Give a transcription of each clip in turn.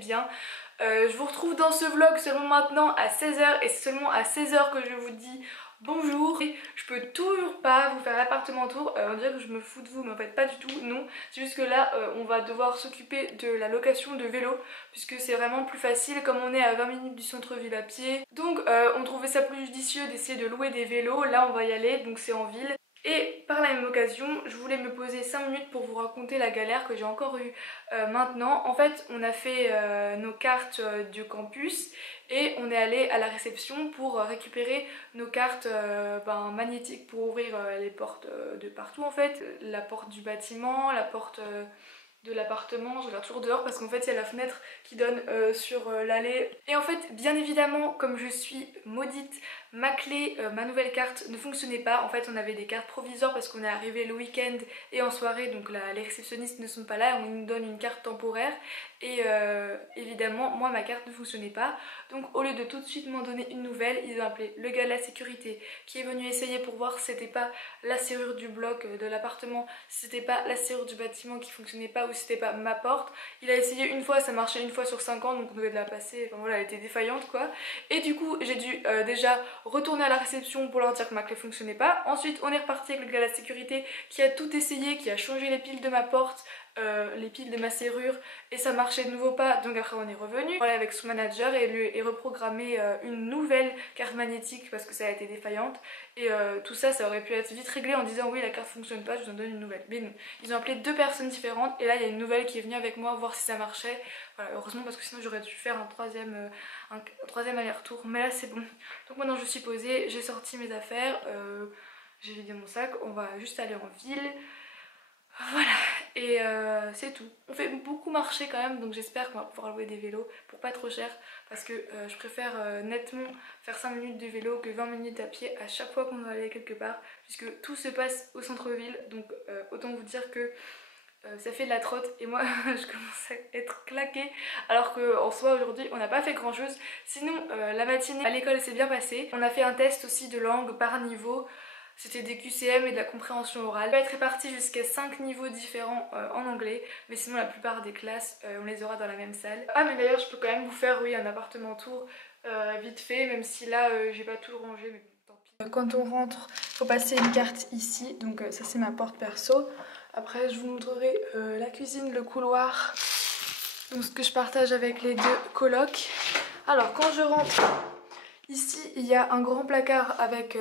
bien. Je vous retrouve dans ce vlog seulement maintenant à 16h et c'est seulement à 16h que je vous dis bonjour. Je peux toujours pas vous faire l'appartement tour, on dirait que je me fous de vous mais en fait pas du tout, non. C'est juste que là on va devoir s'occuper de la location de vélo puisque c'est vraiment plus facile comme on est à 20 minutes du centre-ville à pied. Donc on trouvait ça plus judicieux d'essayer de louer des vélos, là on va y aller donc c'est en ville. Et par la même occasion, je voulais me poser 5 minutes pour vous raconter la galère que j'ai encore eue maintenant. En fait, on a fait nos cartes du campus et on est allé à la réception pour récupérer nos cartes magnétiques pour ouvrir les portes de partout en fait. La porte du bâtiment, la porte de l'appartement, je regarde toujours dehors parce qu'en fait il y a la fenêtre qui donne sur l'allée. Et en fait bien évidemment comme je suis maudite, ma clé, ma nouvelle carte ne fonctionnait pas. En fait on avait des cartes provisoires parce qu'on est arrivé le week-end et en soirée donc les réceptionnistes ne sont pas là, on nous donne une carte temporaire et évidemment moi ma carte ne fonctionnait pas. Donc au lieu de tout de suite m'en donner une nouvelle, ils ont appelé le gars de la sécurité qui est venu essayer pour voir si c'était pas la serrure du bloc de l'appartement, si c'était pas la serrure du bâtiment qui fonctionnait pas ou si c'était pas ma porte. Il a essayé une fois, ça marchait une fois sur 5 ans donc on devait de la passer, enfin voilà elle était défaillante quoi. Et du coup j'ai dû déjà retourner à la réception pour leur dire que ma clé fonctionnait pas. Ensuite on est reparti avec le gars de la sécurité qui a tout essayé, qui a changé les piles de ma porte, les piles de ma serrure et ça marchait de nouveau pas, donc après on est revenu voilà, avec son manager et lui est reprogrammé une nouvelle carte magnétique parce que ça a été défaillante et tout ça aurait pu être vite réglé en disant oui la carte fonctionne pas, je vous en donne une nouvelle. Mais non, ils ont appelé 2 personnes différentes et là il y a une nouvelle qui est venue avec moi voir si ça marchait. Voilà, heureusement parce que sinon j'aurais dû faire un troisième aller-retour, mais là c'est bon. Donc maintenant je suis posée, j'ai sorti mes affaires, j'ai vidé mon sac, on va juste aller en ville. Voilà, et c'est tout. On fait beaucoup marcher quand même, donc j'espère qu'on va pouvoir louer des vélos pour pas trop cher parce que je préfère nettement faire 5 minutes de vélo que 20 minutes à pied à chaque fois qu'on doit aller quelque part puisque tout se passe au centre-ville, donc autant vous dire que ça fait de la trotte et moi je commence à être claquée alors qu'en soi aujourd'hui on n'a pas fait grand chose. Sinon la matinée à l'école s'est bien passée, on a fait un test aussi de langue par niveau. C'était des QCM et de la compréhension orale. On va être répartis jusqu'à 5 niveaux différents en anglais, mais sinon la plupart des classes on les aura dans la même salle. Ah mais d'ailleurs je peux quand même vous faire oui un appartement tour vite fait, même si là j'ai pas tout rangé mais tant pis. Quand on rentre, il faut passer une carte ici, donc ça c'est ma porte perso. Après je vous montrerai la cuisine, le couloir, donc ce que je partage avec les 2 colocs. Alors quand je rentre, ici il y a un grand placard avec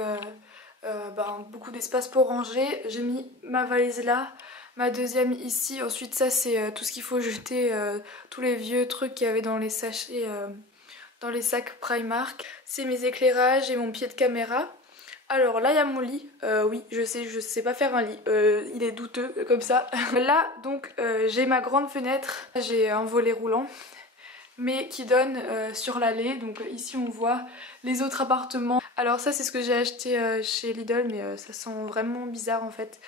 beaucoup d'espace pour ranger. J'ai mis ma valise là, ma deuxième ici. Ensuite ça c'est tout ce qu'il faut jeter, tous les vieux trucs qu'il y avait dans les sachets, dans les sacs Primark. C'est mes éclairages et mon pied de caméra. Alors là il y a mon lit, oui je sais pas faire un lit, il est douteux comme ça. Là donc j'ai ma grande fenêtre, j'ai un volet roulant mais qui donne sur l'allée, donc ici on voit les autres appartements. Alors ça c'est ce que j'ai acheté chez Lidl mais ça sent vraiment bizarre en fait,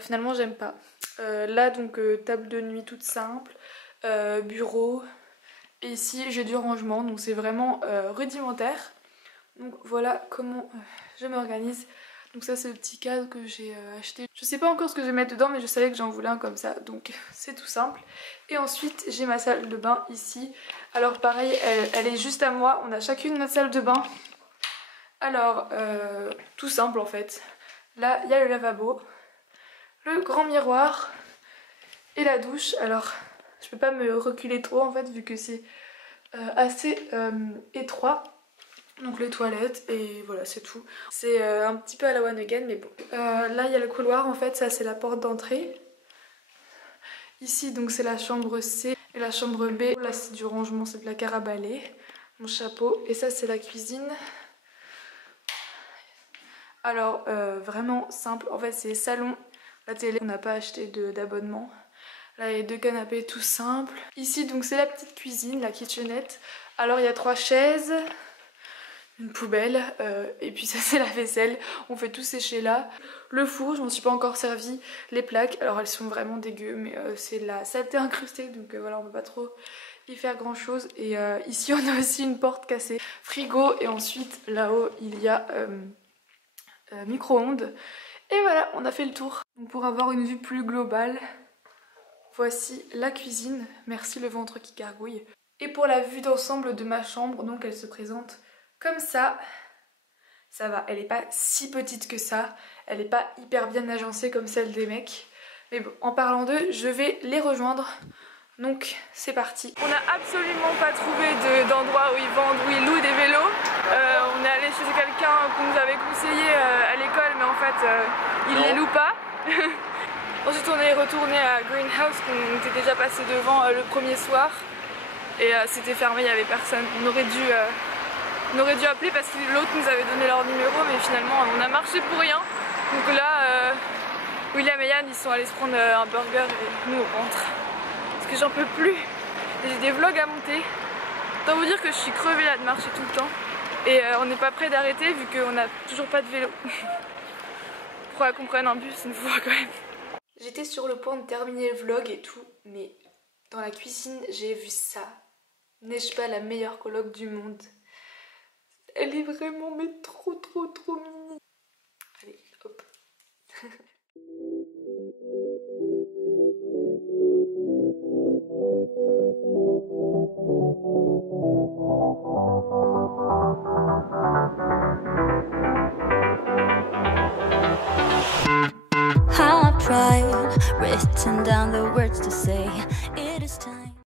finalement j'aime pas. Là donc table de nuit toute simple, bureau, et ici j'ai du rangement donc c'est vraiment rudimentaire. Donc voilà comment je m'organise. Donc ça c'est le petit cadre que j'ai acheté. Je sais pas encore ce que je vais mettre dedans mais je savais que j'en voulais un comme ça, donc c'est tout simple. Et ensuite j'ai ma salle de bain ici. Alors pareil elle est juste à moi, on a chacune notre salle de bain. Alors tout simple en fait. Là il y a le lavabo, le grand miroir et la douche. Alors je peux pas me reculer trop en fait vu que c'est assez étroit. Donc les toilettes et voilà c'est tout. C'est un petit peu à la one again mais bon. Là il y a le couloir en fait, ça c'est la porte d'entrée. Ici donc c'est la chambre C et la chambre B. Là c'est du rangement, c'est de la placard à balai. Mon chapeau et ça c'est la cuisine. Alors vraiment simple, en fait c'est salon, la télé, on n'a pas acheté d'abonnement. Là il y a 2 canapés tout simples. Ici donc c'est la petite cuisine, la kitchenette. Alors il y a 3 chaises. Une poubelle et puis ça c'est la vaisselle, on fait tout sécher là. Le four, je m'en suis pas encore servi. Les plaques, alors elles sont vraiment dégueu mais c'est de la saleté incrustée donc voilà on peut pas trop y faire grand chose. Et ici on a aussi une porte cassée, frigo et ensuite là-haut il y a micro-ondes. Et voilà on a fait le tour. Donc pour avoir une vue plus globale, voici la cuisine. Merci le ventre qui gargouille. Et pour la vue d'ensemble de ma chambre, donc elle se présente comme ça. Ça va, elle est pas si petite que ça, elle est pas hyper bien agencée comme celle des mecs. Mais bon, en parlant d'eux, je vais les rejoindre. Donc c'est parti. On n'a absolument pas trouvé d'endroit où ils vendent, où ils louent des vélos. On est allé chez quelqu'un qu'on nous avait conseillé à l'école, mais en fait il les loue pas. Ensuite on est retourné à Greenhouse, qu'on était déjà passé devant le premier soir. Et c'était fermé, il n'y avait personne. On aurait dû appeler parce que l'autre nous avait donné leur numéro, mais finalement on a marché pour rien. Donc là, William et Yann ils sont allés se prendre un burger et nous on rentre. Parce que j'en peux plus. J'ai des vlogs à monter. Autant vous dire que je suis crevée là de marcher tout le temps. Et on n'est pas prêt d'arrêter vu qu'on n'a toujours pas de vélo. Faudra qu'on prenne un bus une fois quand même. J'étais sur le point de terminer le vlog et tout, mais dans la cuisine j'ai vu ça. N'ai-je pas la meilleure coloc du monde? Elle est vraiment mais trop mini. Allez, hop. I've tried written down the words to say it is time.